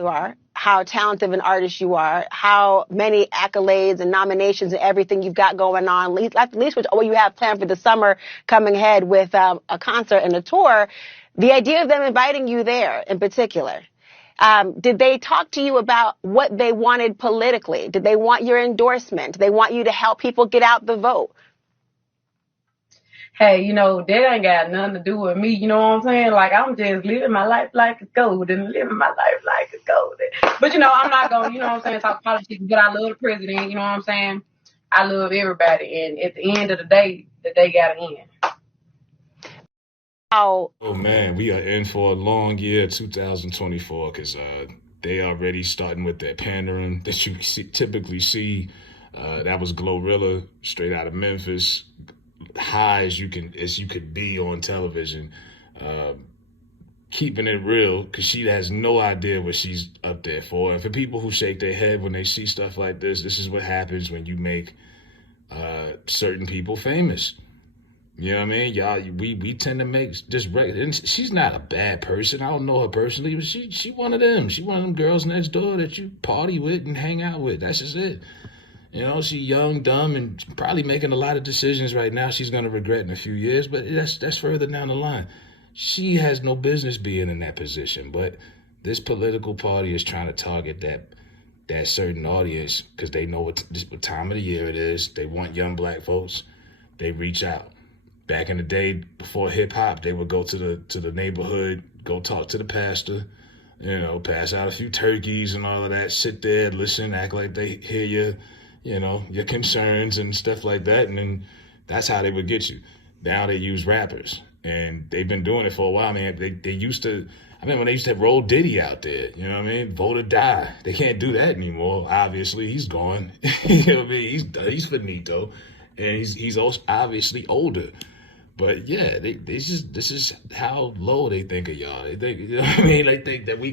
you are, how talented of an artist you are, how many accolades and nominations and everything you've got going on, at least with what you have planned for the summer coming ahead with a concert and a tour. The idea of them inviting you there in particular, did they talk to you about what they wanted politically? Did they want your endorsement? Did they want you to help people get out the vote? Hey, that ain't got nothing to do with me. You know what I'm saying? Like, I'm just living my life like it's golden, living my life like it's golden. But, I'm not going to, talk politics, but I love the president. You know what I'm saying? I love everybody. And at the end of the day got to end. Oh, man, we are in for a long year, 2024, because they already starting with that pandering that you typically see. That was Glorilla, straight out of Memphis, high as you could be on television, keeping it real, because she has no idea what she's up there for. And for people who shake their head when they see stuff like this is what happens when you make certain people famous. You know what I mean? Y'all, we tend to make just and she's not a bad person. I don't know her personally, but she one of them. She one of them girls next door that you party with and hang out with. That's just it. She young, dumb, and probably making a lot of decisions right now she's going to regret in a few years, but that's further down the line. She has no business being in that position, but this political party is trying to target that certain audience because they know what time of the year it is. They want young black folks. They reach out. Back in the day, before hip-hop, they would go to the neighborhood, go talk to the pastor, pass out a few turkeys and all of that, sit there, listen, act like they hear you. Your concerns and stuff like that. And then that's how they would get you. Now they use rappers. And they've been doing it for a while, man. They used to, when they used to have Roll Diddy out there, you know what I mean? Vote or die. They can't do that anymore. Obviously, he's gone. You know what I mean? He's finito. And he's also obviously older. But yeah, this is how low they think of y'all. They think, you know what I mean? They think that we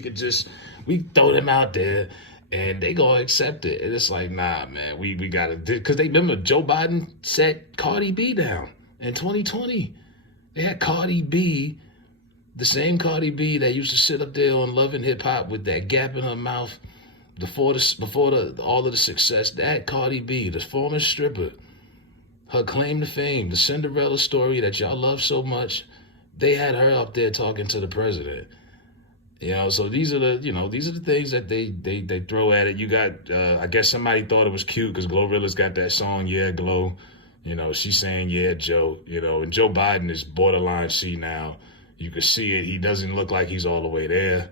throw them out there and they gonna accept it. And it's like, nah, man, we gotta do, because they remember Joe Biden set Cardi B down in 2020. They had Cardi B, the same Cardi B that used to sit up there on Love and Hip Hop with that gap in her mouth before all of the success. That Cardi B, the former stripper, her claim to fame, the Cinderella story that y'all love so much, they had her up there talking to the president. So these are the things that they throw at it. You got, I guess somebody thought it was cute because Glorilla's got that song, Yeah, Glow. She's saying, yeah, Joe, and Joe Biden is borderline C now. You can see it. He doesn't look like he's all the way there.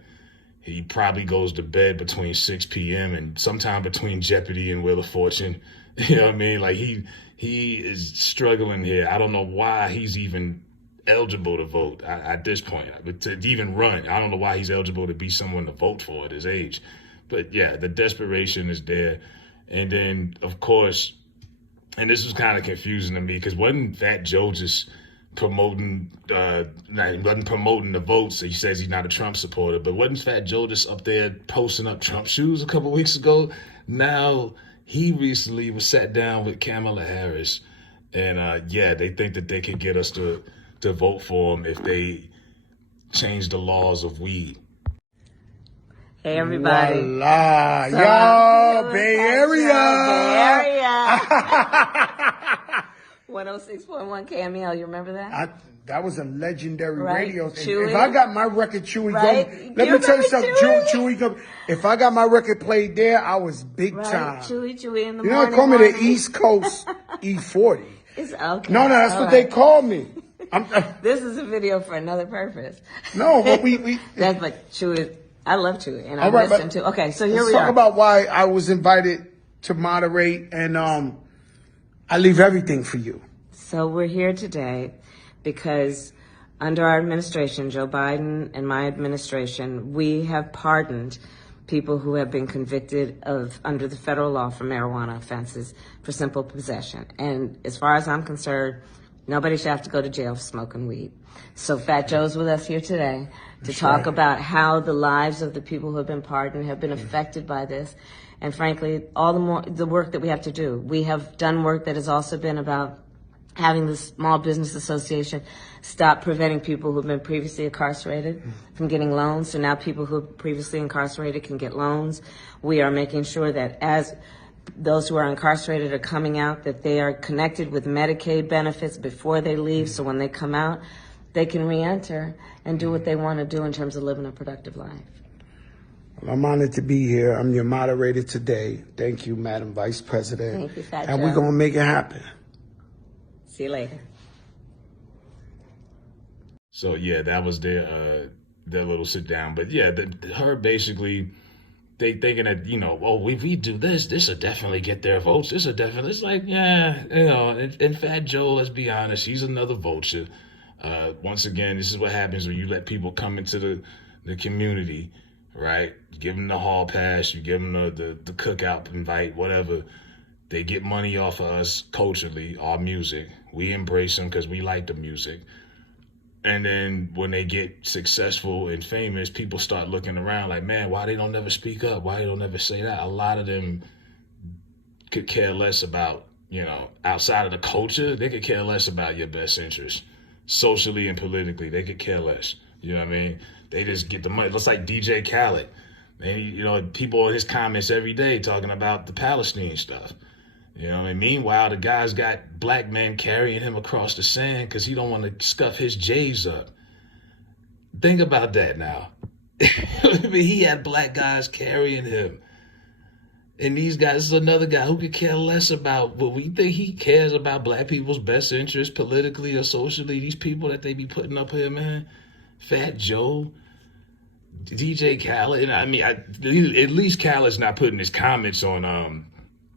He probably goes to bed between 6 p.m. and sometime between Jeopardy and Wheel of Fortune. You know what I mean? Like he is struggling here. I don't know why he's even eligible to vote at this point, but to even run. I don't know why he's eligible to be someone to vote for at his age. But yeah, the desperation is there. And then, of course, and this was kind of confusing to me because wasn't Fat Joe just promoting, he wasn't promoting the votes. He says he's not a Trump supporter, but wasn't Fat Joe just up there posting up Trump shoes a couple weeks ago? Now, he recently was sat down with Kamala Harris, and they think that they can get us to vote for him if they change the laws of weed. Hey, everybody. Voila. So, yo, Bay Area. Bay Area. 106.1 KML, you remember that? That was a legendary right? radio. Chewy. If I got my record, Chewy, right? let me tell you something, Chewy. If I got my record played there, I was big time. Chewy in the morning. They call me the East Coast E40. It's okay. No, that's what they call me. This is a video for another purpose. No, but we that's like Chewy. I love Chewy, and I right, listen to. Okay, so here we are. Let's talk about why I was invited to moderate, and I leave everything for you. So we're here today because under our administration, Joe Biden and my administration, we have pardoned people who have been convicted of under the federal law for marijuana offenses for simple possession. And as far as I'm concerned, nobody should have to go to jail for smoking weed. So Fat Joe's with us here today to talk about how the lives of the people who have been pardoned have been affected by this. And frankly, all the work that we have to do. We have done work that has also been about having the Small Business Association stop preventing people who've been previously incarcerated from getting loans. So now people who are previously incarcerated can get loans. We are making sure that as those who are incarcerated are coming out, that they are connected with Medicaid benefits before they leave, so when they come out, they can re-enter and do what they want to do in terms of living a productive life. Well, I'm honored to be here. I'm your moderator today. Thank you, Madam Vice President. Thank you, Fat And Joe. we're going to make it happen. See you later. So yeah, that was their little sit down. But yeah, her basically, they thinking that, you know, oh, if we do this will definitely get their votes. This will definitely, it's like, yeah, you know, and Fat Joe, let's be honest, he's another vulture. Once again, this is what happens when you let people come into the community, right? You give them the hall pass, you give them the cookout invite, whatever. They get money off of us culturally, our music. We embrace them because we like the music. And then when they get successful and famous, people start looking around like, man, why they don't never speak up? Why they don't never say that? A lot of them could care less about, you know, outside of the culture, they could care less about your best interest. Socially and politically, they could care less. You know what I mean? They just get the money. Looks like DJ Khaled. Man, you know, people in his comments every day talking about the Palestine stuff. You know what I mean? Meanwhile, the guy's got black men carrying him across the sand because he don't want to scuff his J's up. Think about that now. I mean, he had black guys carrying him. And these guys, this is another guy who could care less about what we think he cares about black people's best interests politically or socially. These people that they be putting up here, man. Fat Joe, DJ Khaled. And I mean, at least Khaled's not putting his comments on,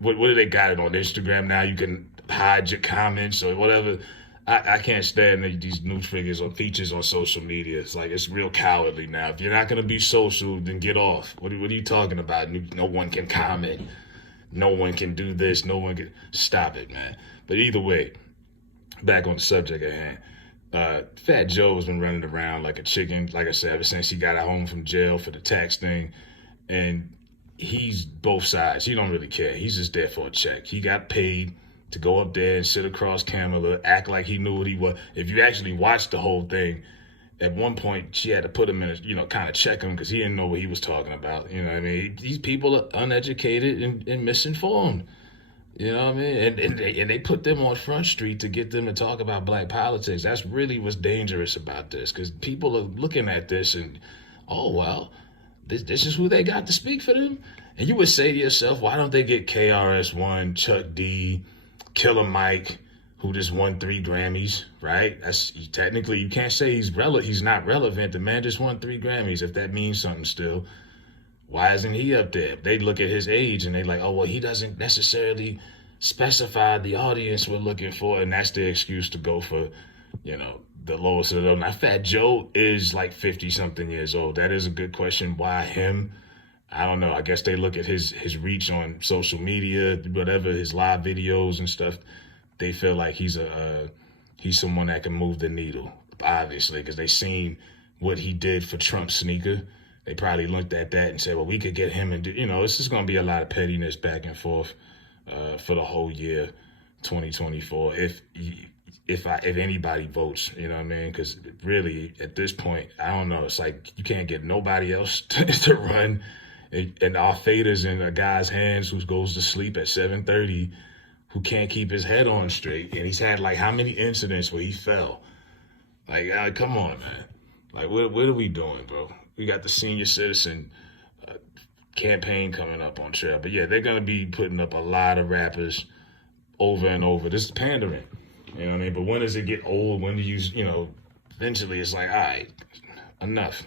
what do they got it on Instagram now? You can hide your comments or whatever. I can't stand these news figures or features on social media. It's like, it's real cowardly now. If you're not going to be social, then get off. What are you talking about? No one can comment. No one can do this. No one can. Stop it, man. But either way, back on the subject at hand. Fat Joe's been running around like a chicken, like I said, ever since he got home from jail for the tax thing. And he's both sides. He don't really care. He's just there for a check. He got paid to go up there and sit across Kamala, act like he knew what he was. If you actually watched the whole thing, at one point she had to put him in, kind of check him because he didn't know what he was talking about. You know what I mean? These people are uneducated and misinformed. You know what I mean? And they put them on Front Street to get them to talk about black politics. That's really what's dangerous about this, because people are looking at this and, oh, well, this is who they got to speak for them. And you would say to yourself, why don't they get KRS-One, Chuck D, Killer Mike, who just won 3 Grammys, right? That's technically, you can't say he's not relevant. The man just won 3 Grammys, if that means something still. Why isn't he up there? They look at his age and they like, oh, well, he doesn't necessarily specify the audience we're looking for, and that's the excuse to go for, the lowest of the low. Now, Fat Joe is like 50-something years old. That is a good question. Why him? I don't know. I guess they look at his reach on social media, whatever, his live videos and stuff. They feel like he's someone that can move the needle, obviously, because they seen what he did for Trump's sneaker. They probably looked at that and said, well, we could get him and do, it's just going to be a lot of pettiness back and forth for the whole year, 2024, if anybody votes, you know what I mean? Because really, at this point, I don't know. It's like you can't get nobody else to run. And our fader's in a guy's hands who goes to sleep at 7:30, who can't keep his head on straight. And he's had, like, how many incidents where he fell? Like, come on, man. Like, what are we doing, bro? We got the senior citizen campaign coming up on trail. But, yeah, they're going to be putting up a lot of rappers over and over. This is pandering. You know what I mean? But when does it get old? When do you, eventually it's like, all right, enough.